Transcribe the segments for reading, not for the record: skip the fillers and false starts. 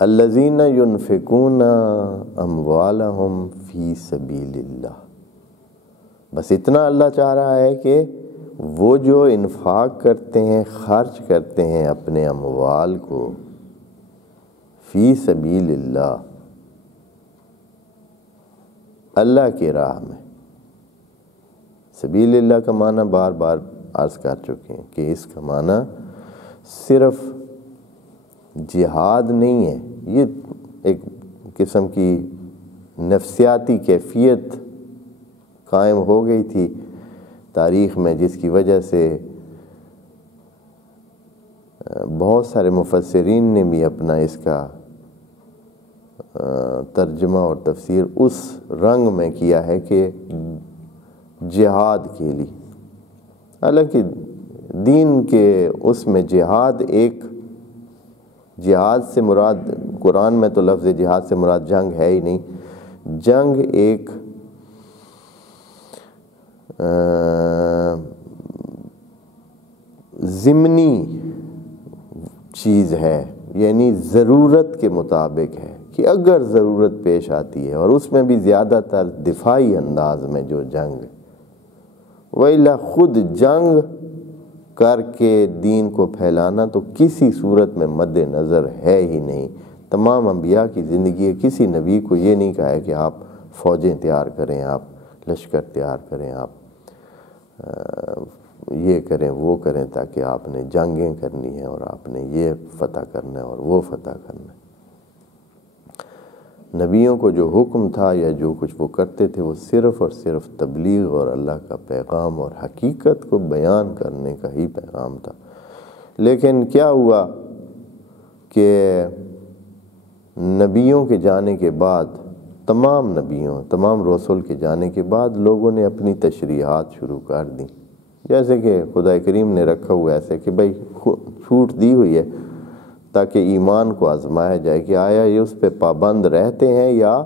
الذین ينفقون اموالہم فی سبیل اللہ، بس اتنا اللہ چاہ رہا ہے کہ وہ جو انفاق کرتے ہیں، خرچ کرتے ہیں اپنے اموال کو فی سبیل اللہ، اللہ کی راہ میں۔ سبیل اللہ کا معنی بار بار عرض کر چکے ہیں کہ اس کا معنی صرف جہاد نہیں ہے، یہ ایک قسم کی نفسیاتی کیفیت قائم ہو گئی تھی تاریخ میں، جس کی وجہ سے بہت سارے مفسرین نے بھی اپنا اس کا ترجمہ اور تفسیر اس رنگ میں کیا ہے کہ جہاد کے لیے، حالانکہ دین کے اس میں جہاد جہاد سے مراد قرآن میں تو لفظ جہاد سے مراد جنگ ہے ہی نہیں، جنگ ایک ضمنی چیز ہے، یعنی ضرورت کے مطابق ہے کہ اگر ضرورت پیش آتی ہے، اور اس میں بھی زیادہ تر دفاعی انداز میں جو جنگ ہے، وَإِلَّا خود جنگ کر کے دین کو پھیلانا تو کسی صورت میں مد نظر ہے ہی نہیں۔ تمام انبیاء کی زندگی ہے، کسی نبی کو یہ نہیں کہا ہے کہ آپ فوجیں تیار کریں، آپ لشکر تیار کریں، آپ یہ کریں وہ کریں، تاکہ آپ نے جنگیں کرنی ہیں اور آپ نے یہ فتح کرنا ہے اور وہ فتح کرنا ہے۔ نبیوں کو جو حکم تھا یا جو کچھ وہ کرتے تھے، وہ صرف اور صرف تبلیغ اور اللہ کا پیغام اور حقیقت کو بیان کرنے کا ہی پیغام تھا۔ لیکن کیا ہوا کہ نبیوں کے جانے کے بعد، تمام رسول کے جانے کے بعد لوگوں نے اپنی تشریحات شروع کر دیں، جیسے کہ خدا کریم نے رکھا ہوا ایسے کہ بھائی چھوٹ دی ہوئی ہے تاکہ ایمان کو آزمایا جائے کہ آیا یہ اس پہ پابند رہتے ہیں یا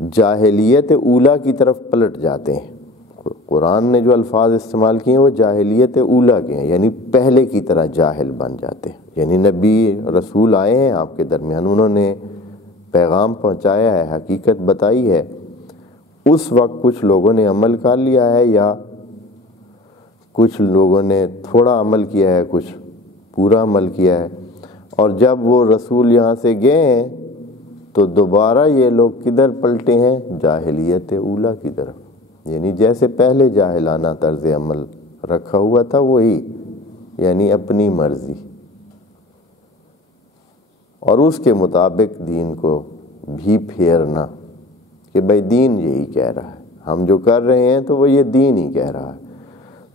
جاہلیت اولیٰ کی طرف پلٹ جاتے ہیں۔ قرآن نے جو الفاظ استعمال کیے ہیں وہ جاہلیت اولیٰ کے ہیں، یعنی پہلے کی طرح جاہل بن جاتے ہیں۔ یعنی نبی رسول آئے ہیں آپ کے درمیان، انہوں نے پیغام پہنچایا ہے، حقیقت بتائی ہے، اس وقت کچھ لوگوں نے عمل کر لیا ہے یا کچھ لوگوں نے تھوڑا عمل کیا ہے، کچھ پورا عمل کیا ہے، اور جب وہ رسول یہاں سے گئے ہیں تو دوبارہ یہ لوگ کدھر پلٹے ہیں؟ جاہلیت اولیٰ کی طرف، یعنی جیسے پہلے جاہلانہ طرز عمل رکھا ہوا تھا وہی، یعنی اپنی مرضی، اور اس کے مطابق دین کو بھی پھیرنا کہ بھائی دین یہی کہہ رہا ہے، ہم جو کر رہے ہیں تو وہ یہ دین ہی کہہ رہا ہے۔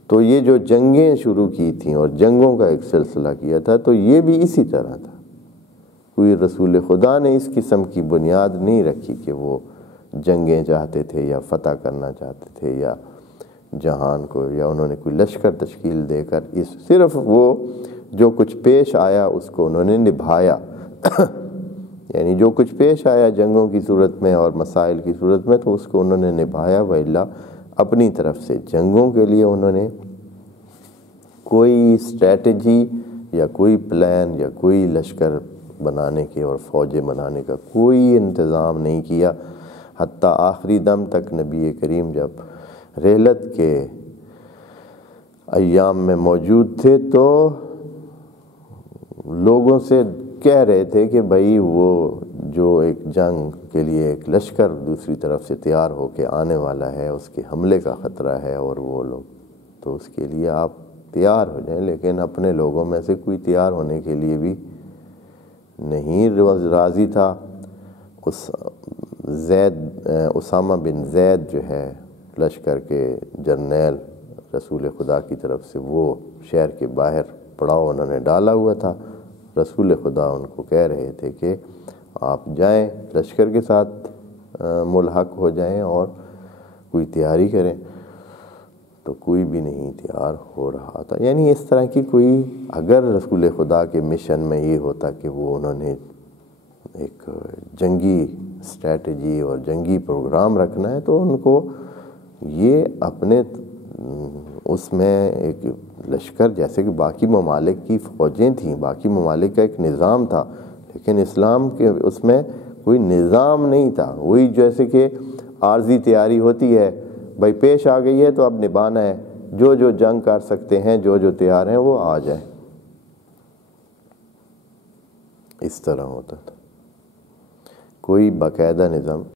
تو یہ جو جنگیں شروع کی تھیں اور جنگوں کا ایک سلسلہ کیا تھا، تو یہ بھی اسی طرح تھا۔ کوئی رسول خدا نے اس قسم کی بنیاد نہیں رکھی کہ وہ جنگیں چاہتے تھے یا فتح کرنا چاہتے تھے یا جہان کو، یا انہوں نے کوئی لشکر تشکیل دے کر صرف وہ جو کچھ پیش آیا اس کو انہوں نے نبھایا یعنی جو کچھ پیش آیا جنگوں کی صورت میں اور مسائل کی صورت میں تو اس کو انہوں نے نبھایا، وَإِلَّا اپنی طرف سے جنگوں کے لیے انہوں نے کوئی اسٹریٹجی یا کوئی پلان یا کوئی لشکر بنانے کے اور فوجیں بنانے کا کوئی انتظام نہیں کیا، حتیٰ آخری دم تک نبی کریم جب رحلت کے ایام میں موجود تھے تو لوگوں سے کہہ رہے تھے کہ بھائی وہ جو ایک جنگ کے لیے ایک لشکر دوسری طرف سے تیار ہو کے آنے والا ہے، اس کے حملے کا خطرہ ہے، اور وہ لوگ تو اس کے لیے آپ تیار ہو جائیں، لیکن اپنے لوگوں میں سے کوئی تیار ہونے کے لیے بھی نہیں راضی تھا۔ اسامہ بن زید جو ہے لشکر کے جرنیل رسول خدا کی طرف سے، وہ شہر کے باہر پڑاؤ انہوں نے ڈالا ہوا تھا، رسول خدا ان کو کہہ رہے تھے کہ آپ جائیں لشکر کے ساتھ ملحق ہو جائیں اور کوئی تیاری کریں، تو کوئی بھی نہیں تیار ہو رہا تھا۔ یعنی اس طرح کی کوئی، اگر رسول خدا کے مشن میں یہ ہوتا کہ وہ انہوں نے ایک جنگی اسٹریٹجی اور جنگی پروگرام رکھنا ہے تو ان کو یہ اپنے اس میں ایک لشکر جیسے کہ باقی ممالک کی فوجیں تھیں، باقی ممالک کا ایک نظام تھا، لیکن اسلام کے اس میں کوئی نظام نہیں تھا. وہی جیسے کہ عارضی تیاری ہوتی ہے، بھائی پیش آ گئی ہے تو اب نبھانا ہے، جو جو جنگ کر سکتے ہیں، جو جو تیار ہیں وہ آ جائیں. اس طرح ہوتا تھا، کوئی باقاعدہ نظام